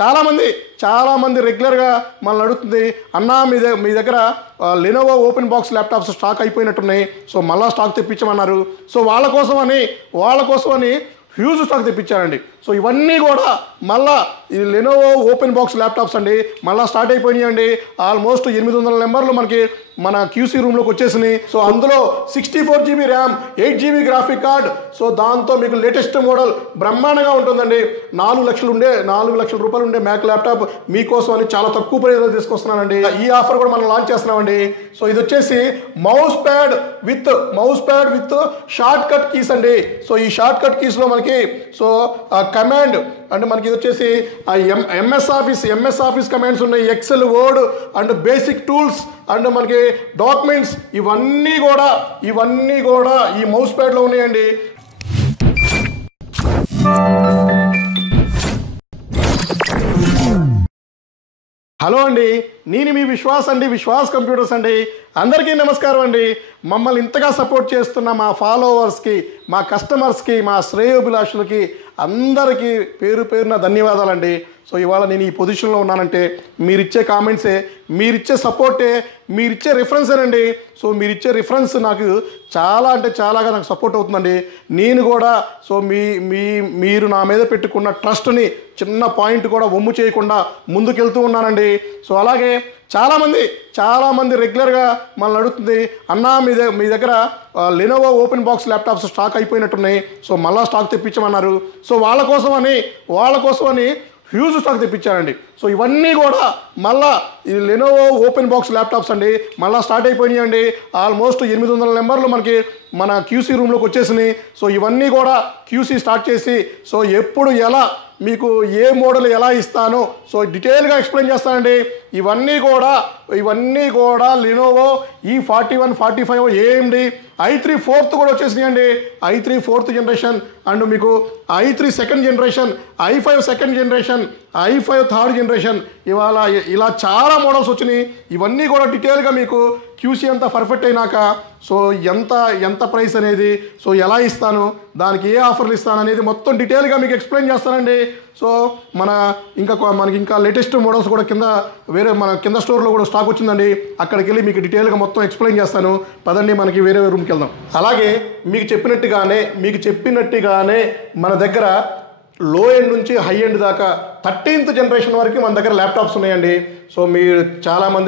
చాలామంది రెగ్యులర్గా మనల్ని అడుగుతుంది, అన్నా మీ దగ్గర Lenovo open box laptops stock అయిపోయినట్టున్నాయి, సో మళ్ళీ స్టాక్ తెప్పించమన్నారు. సో వాళ్ళ కోసమని హ్యూజ్ స్టాక్ తెప్పించారండి. సో ఇవన్నీ కూడా మళ్ళీ ఈ లెనోవో ఓపెన్ బాక్స్ ల్యాప్టాప్స్ అండి, మళ్ళీ స్టార్ట్ అయిపోయినాయండి. ఆల్మోస్ట్ 800 నెంబర్లు మనకి మన క్యూసీ రూమ్లోకి వచ్చేసినాయి. సో అందులో 64 GB RAM, 8 GB graphic card, so దాంతో మీకు లేటెస్ట్ మోడల్ బ్రహ్మాండంగా ఉంటుందండి. 4 లక్షల రూపాయలు ఉండే మ్యాక్ ల్యాప్టాప్ మీకోసం అని చాలా తక్కువ ప్రైస్లో తీసుకొస్తున్నానండి. ఈ ఆఫర్ కూడా మనం లాంచ్ చేస్తున్నామండి. సో ఇది వచ్చేసి mouse pad with shortcut keys అండి. సో ఈ షార్ట్ కట్ కీస్లో మనకి సో కమాండ్ అంటే మనకి ఇది వచ్చేసి ఎంఎస్ ఆఫీస్ కమాండ్స్ ఉన్నాయి, Excel, Word and basic tools and మనకి డాక్యుమెంట్స్ ఇవన్నీ కూడా ఈ మౌస్ ప్యాడ్లో ఉన్నాయండి. హలో అండి, నేను మీ విశ్వాస్ కంప్యూటర్స్ అండి. అందరికీ నమస్కారం అండి. మమ్మల్ని ఇంతగా సపోర్ట్ చేస్తున్న మా ఫాలోవర్స్కి, మా కస్టమర్స్కి, మా శ్రేయోభిలాషులకి అందరికీ పేరున ధన్యవాదాలండి. సో ఇవాళ నేను ఈ పొజిషన్లో ఉన్నానంటే మీరిచ్చే కామెంట్సే, మీరిచ్చే సపోర్టే, మీరిచ్చే రిఫరెన్సేనండి. సో మీరిచ్చే రిఫరెన్స్ నాకు చాలాగా నాకు సపోర్ట్ అవుతుందండి. నేను కూడా సో మీరు నా మీద పెట్టుకున్న ట్రస్ట్ని చిన్న పాయింట్ కూడా వమ్ము చేయకుండా ముందుకెళ్తూ ఉన్నానండి. సో అలాగే చాలామంది రెగ్యులర్గా మనల్ని అడుగుతుంది, అన్నా మీ దగ్గర Lenovo open box laptops stock అయిపోయినట్టున్నాయి, సో మళ్ళీ స్టాక్ తెప్పించమన్నారు. సో వాళ్ళ కోసమని హ్యూజ్ స్టాక్ తెప్పించారండి. సో ఇవన్నీ కూడా మళ్ళీ ఈ లెనోవో ఓపెన్ బాక్స్ ల్యాప్టాప్స్ అండి, మళ్ళీ స్టార్ట్ అయిపోయినాయండి. ఆల్మోస్ట్ 800 నెంబర్లు మనకి మన క్యూసీ రూమ్లోకి వచ్చేసినాయి. సో ఇవన్నీ కూడా క్యూసీ స్టార్ట్ చేసి సో ఎప్పుడు ఎలా మీకు ఏ మోడల్ ఎలా ఇస్తానో సో డీటెయిల్గా ఎక్స్ప్లెయిన్ చేస్తానండి. ఇవన్నీ కూడా Lenovo E41, 45 AMD i3 4th కూడా వచ్చేసినాయండి. i3 4th జనరేషన్ అండ్ మీకు i3 2nd generation, i5 2nd generation, i5 3rd generation, ఇలా చాలా మోడల్స్ వచ్చినాయి. ఇవన్నీ కూడా డీటెయిల్గా మీకు క్యూసీ అంతా పర్ఫెక్ట్ అయినాక సో ఎంత ప్రైస్ అనేది, సో ఎలా ఇస్తాను, దానికి ఏ ఆఫర్లు ఇస్తాను అనేది మొత్తం డీటెయిల్గా మీకు ఎక్స్ప్లెయిన్ చేస్తానండి. సో మనకి ఇంకా లేటెస్ట్ మోడల్స్ కూడా మన కింద స్టోర్లో కూడా స్టాక్ వచ్చిందండి. అక్కడికి వెళ్ళి మీకు డీటెయిల్గా మొత్తం ఎక్స్ప్లెయిన్ చేస్తాను. పదండి మనకి వేరే రూమ్కి వెళ్దాం. అలాగే మీకు చెప్పినట్టుగానే మన దగ్గర లో ఎండ్ నుంచి హై ఎండ్ దాకా 13th జనరేషన్ వరకు మన దగ్గర ల్యాప్టాప్స్ ఉన్నాయండి. సో మీరు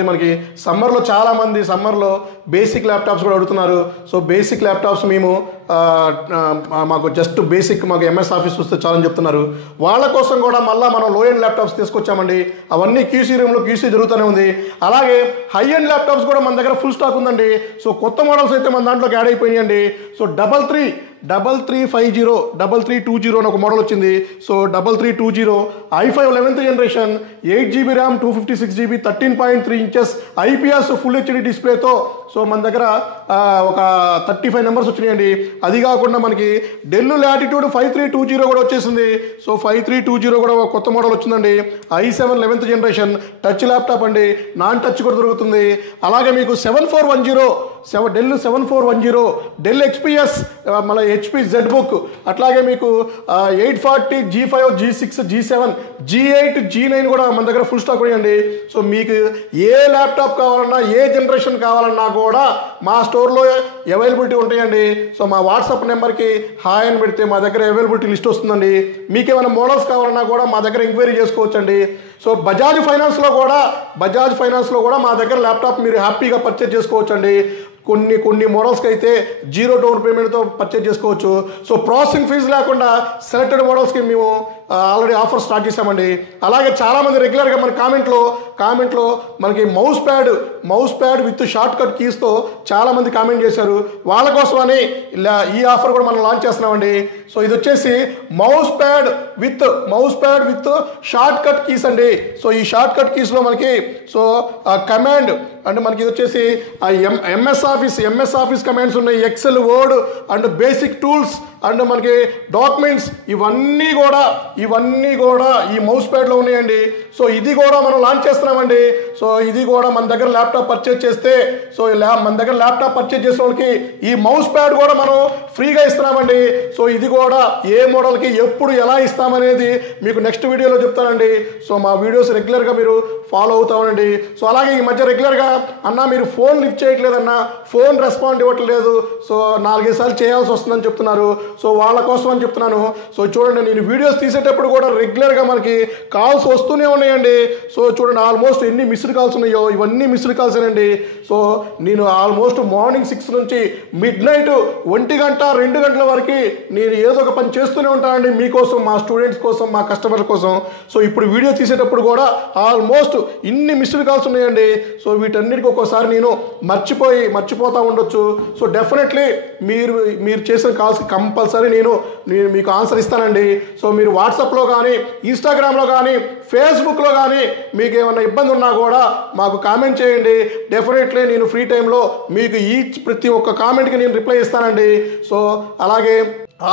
మనకి సమ్మర్లో బేసిక్ ల్యాప్టాప్స్ కూడా అడుగుతున్నారు. సో బేసిక్ ల్యాప్టాప్స్ మాకు జస్ట్ బేసిక్ మాకు ఎంఎస్ ఆఫీస్ వస్తే చాలని చెప్తున్నారు. వాళ్ళ కోసం కూడా మళ్ళీ మనం లో ఎండ్ ల్యాప్టాప్స్ తీసుకొచ్చామండి. అవన్నీ క్యూసీ రూమ్లో జరుగుతూనే ఉంది. అలాగే హై ఎండ్ ల్యాప్టాప్స్ కూడా మన దగ్గర ఫుల్ స్టాక్ ఉందండి. సో కొత్త మోడల్స్ అయితే మన దాంట్లోకి యాడ్ అయిపోయినాయండి. సో 3350 3320 అని ఒక మోడల్ వచ్చింది. So 3320 i5 11th generation, 8 GB RAM, 256 GB, 13.3 inches IPS full HD డిస్ప్లేతో సో మన దగ్గర ఒక 35 నెంబర్స్ వచ్చినాయండి. అది కాకుండా మనకి డెల్ లాటిట్యూడ్ 5320 కూడా వచ్చేసింది. సో 5320 కూడా ఒక కొత్త మోడల్ వచ్చిందండి. i7 11th generation touch laptop అండి, నాన్ టచ్ కూడా దొరుకుతుంది. అలాగే మీకు 7410 డెల్ XPS, మన HP ZBook, అట్లాగే మీకు 840 G5, G6, G7, G8, G9 కూడా మన దగ్గర ఫుల్ స్టాక్ ఉన్నాయండి. సో మీకు ఏ ల్యాప్టాప్ కావాలన్నా, ఏ జనరేషన్ కావాలన్నా కూడా మా స్టోర్లో అవైలబిలిటీ ఉంటాయండి. సో మా వాట్సాప్ నెంబర్కి హాయ్ అని పెడితే మా దగ్గర అవైలబిలిటీ లిస్ట్ వస్తుందండి. మీకు ఏమైనా మోడల్స్ కావాలన్నా కూడా మా దగ్గర ఎంక్వైరీ చేసుకోవచ్చండి. సో బజాజ్ ఫైనాన్స్లో కూడా మా దగ్గర ల్యాప్టాప్ మీరు హ్యాపీగా పర్చేజ్ చేసుకోవచ్చండి. కొన్ని మోడల్స్కి అయితే 0 డౌన్ పేమెంట్తో పర్చేజ్ చేసుకోవచ్చు. సో ప్రాసెసింగ్ ఫీజు లేకుండా సెలెక్టెడ్ మోడల్స్కి మేము ఆల్రెడీ ఆఫర్ స్టార్ట్ చేసామండి. అలాగే చాలామంది రెగ్యులర్గా మన కామెంట్లో మనకి mouse pad with shortcut కీస్తో చాలామంది కామెంట్ చేశారు. వాళ్ళ కోసమని ఈ ఆఫర్ కూడా మనం లాంచ్ చేస్తున్నామండి. సో ఇది వచ్చేసి mouse pad with shortcut keys అండి. సో ఈ షార్ట్ కట్ కీస్లో మనకి సో కమాండ్ అంటే మనకి ఇది వచ్చేసి ఎంఎస్ ఆఫీస్ కమాండ్స్ ఉన్నాయి, Excel, Word and basic tools and మనకి డాక్యుమెంట్స్ ఇవన్నీ కూడా ఈ మౌస్ ప్యాడ్లో ఉన్నాయండి. సో ఇది కూడా మనం లాంచ్ చేస్తున్నామండి. సో ఇది కూడా మన దగ్గర ల్యాప్టాప్ పర్చేజ్ చేస్తే మన దగ్గర ల్యాప్టాప్ పర్చేజ్ చేసిన వాళ్ళకి ఈ మౌస్ ప్యాడ్ కూడా మనం ఫ్రీగా ఇస్తున్నామండి. సో ఇది కూడా ఏ మోడల్కి ఎప్పుడు ఎలా ఇస్తామనేది మీకు నెక్స్ట్ వీడియోలో చెప్తానండి. సో మా వీడియోస్ రెగ్యులర్గా మీరు ఫాలో అవుతా ఉండండి. సో అలాగే ఈ మధ్య రెగ్యులర్గా అన్న మీరు ఫోన్ లిఫ్ట్ చేయట్లేదన్నా, ఫోన్ రెస్పాండ్ ఇవ్వట్లేదు, సో 4-5 సార్లు చేయాల్సి వస్తుందని చెప్తున్నారు. సో వాళ్ళ కోసం అని చెప్తున్నాను. సో చూడండి, నేను వీడియోస్ తీసేటప్పుడు కూడా రెగ్యులర్గా మనకి కాల్స్ వస్తూనే ఉన్నాయండి. సో చూడండి, ఆల్మోస్ట్ ఎన్ని మిస్డ్ కాల్స్ ఉన్నాయో ఇవన్నీ మిస్డ్ కాల్సేనండి. సో నేను ఆల్మోస్ట్ మార్నింగ్ 6 నుంచి మిడ్ నైట్ 1 గంట 2 గంటల వరకు నేను ఏదో ఒక పని చేస్తూనే ఉంటానండి మీకోసం, మా స్టూడెంట్స్ కోసం, మా కస్టమర్ల కోసం. సో ఇప్పుడు వీడియో తీసేటప్పుడు కూడా ఆల్మోస్ట్ ఇన్ని మిస్డ్ కాల్స్ ఉన్నాయండి. సో వీటన్నిటికీ ఒక్కోసారి నేను మర్చిపోతూ ఉండొచ్చు. సో డెఫినెట్లీ మీరు చేసిన కాల్స్కి కంపల్సరీ నేను మీకు ఆన్సర్ ఇస్తానండి. సో మీరు వాట్సాప్లో కానీ, ఇన్స్టాగ్రామ్లో కానీ, ఫేస్బుక్లో కానీ మీకు ఏమైనా ఇబ్బంది ఉన్నా కూడా మాకు కామెంట్ చేయండి. డెఫినెట్లీ నేను ఫ్రీ టైంలో మీకు ప్రతి ఒక్క కామెంట్కి నేను రిప్లై ఇస్తానండి. సో అలాగే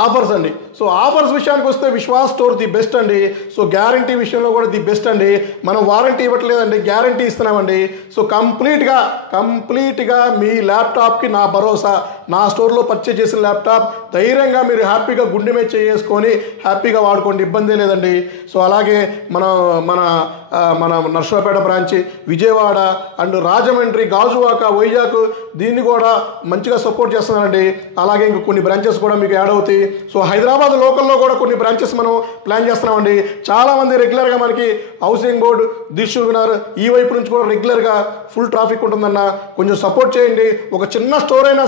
ఆఫర్స్ అండి. సో ఆఫర్స్ విషయానికి వస్తే విశ్వాస్ స్టోర్ ది బెస్ట్ అండి. సో గ్యారంటీ విషయంలో కూడా ది బెస్ట్ అండి. మనం వారంటీ ఇవ్వట్లేదండి, గ్యారంటీ ఇస్తున్నామండి. సో కంప్లీట్గా మీ ల్యాప్టాప్కి నా భరోసా. నా స్టోర్లో పర్చేజ్ చేసిన ల్యాప్టాప్ ధైర్యంగా మీరు హ్యాపీగా గుండె మీద చేసుకొని హ్యాపీగా వాడుకోండి, ఇబ్బంది లేదండి. సో అలాగే మన నర్సరావుపేట బ్రాంచ్, విజయవాడ అండ్ రాజమండ్రి, గాజువాక, వైజాగ్ దీన్ని కూడా మంచిగా సపోర్ట్ చేస్తున్నానండి. అలాగే ఇంక కొన్ని బ్రాంచెస్ కూడా మీకు యాడ్ అవుతాయి. సో హైదరాబాద్ లోకల్లో కూడా కొన్ని బ్రాంచెస్ మనం ప్లాన్ చేస్తున్నామండి. చాలామంది రెగ్యులర్గా మనకి హౌసింగ్ బోర్డు, దిల్సుఖ్నగర్ ఈ వైపు నుంచి కూడా రెగ్యులర్గా ఫుల్ ట్రాఫిక్ ఉంటుందన్న, కొంచెం సపోర్ట్ చేయండి. ఒక చిన్న స్టోర్ అయినా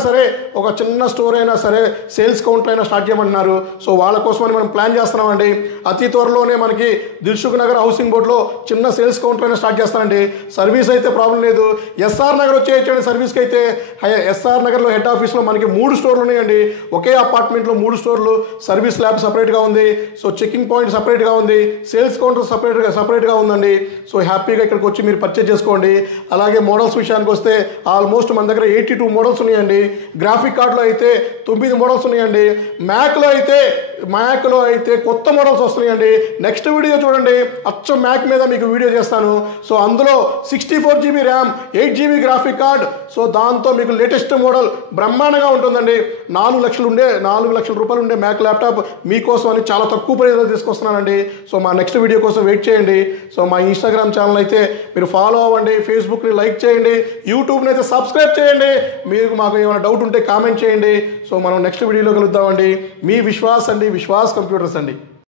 సరే సేల్స్ కౌంటర్ అయినా స్టార్ట్ చేయమంటున్నారు. సో వాళ్ళ కోసమని మనం ప్లాన్ చేస్తున్నామండి. అతి త్వరలోనే మనకి దిల్సుఖ్నగర్ హౌసింగ్ బోర్డులో చిన్న సేల్స్ కౌంటర్ అయినా స్టార్ట్ చేస్తానండి. సర్వీస్ అయితే ప్రాబ్లం లేదు. ఎస్ఆర్ నగర్ వచ్చేయండి సర్వీస్కి అయితే. ఎస్ఆర్ నగర్లో హెడ్ ఆఫీస్లో మనకి 3 స్టోర్లు ఉన్నాయండి. ఒకే అపార్ట్మెంట్లో 3 స్టోర్లు. సర్వీస్ ల్యాబ్ సపరేట్గా ఉంది. సో చెకింగ్ పాయింట్ సపరేట్గా ఉంది. సేల్స్ కౌంటర్ సపరేట్గా ఉందండి. సో హ్యాపీగా ఇక్కడికి వచ్చి మీరు పర్చేజ్ చేసుకోండి. అలాగే మోడల్స్ విషయానికి వస్తే ఆల్మోస్ట్ మన దగ్గర 82 మోడల్స్ ఉన్నాయండి. గ్రాఫిక్ కార్డులో అయితే 9 మోడల్స్ ఉన్నాయండి. మ్యాక్లో అయితే కొత్త మోడల్స్ వస్తున్నాయండి. నెక్స్ట్ వీడియో చూడండి, అచ్చం మ్యాక్ మీద మీకు వీడియో చేస్తాను. సో అందులో 64 GB RAM, 8 GB graphic card. So దాంతో మీకు లేటెస్ట్ మోడల్ బ్రహ్మాండంగా ఉంటుందండి. 4 లక్షల రూపాయలు ఉండే మ్యాక్ ల్యాప్టాప్ మీకోసం అని చాలా తక్కువ ప్రైస్లో తీసుకొస్తున్నానండి. సో మా నెక్స్ట్ వీడియో కోసం వెయిట్ చేయండి. సో మా ఇన్స్టాగ్రామ్ ఛానల్ అయితే మీరు ఫాలో అవ్వండి, ఫేస్బుక్ని లైక్ చేయండి, యూట్యూబ్ని అయితే సబ్స్క్రైబ్ చేయండి. మాకు ఏమైనా డౌట్ ఉంటే కామెంట్ చేయండి. సో మనం నెక్స్ట్ వీడియోలో కలుద్దామండి. మీ విశ్వాస్ కంప్యూటర్స్ అండి.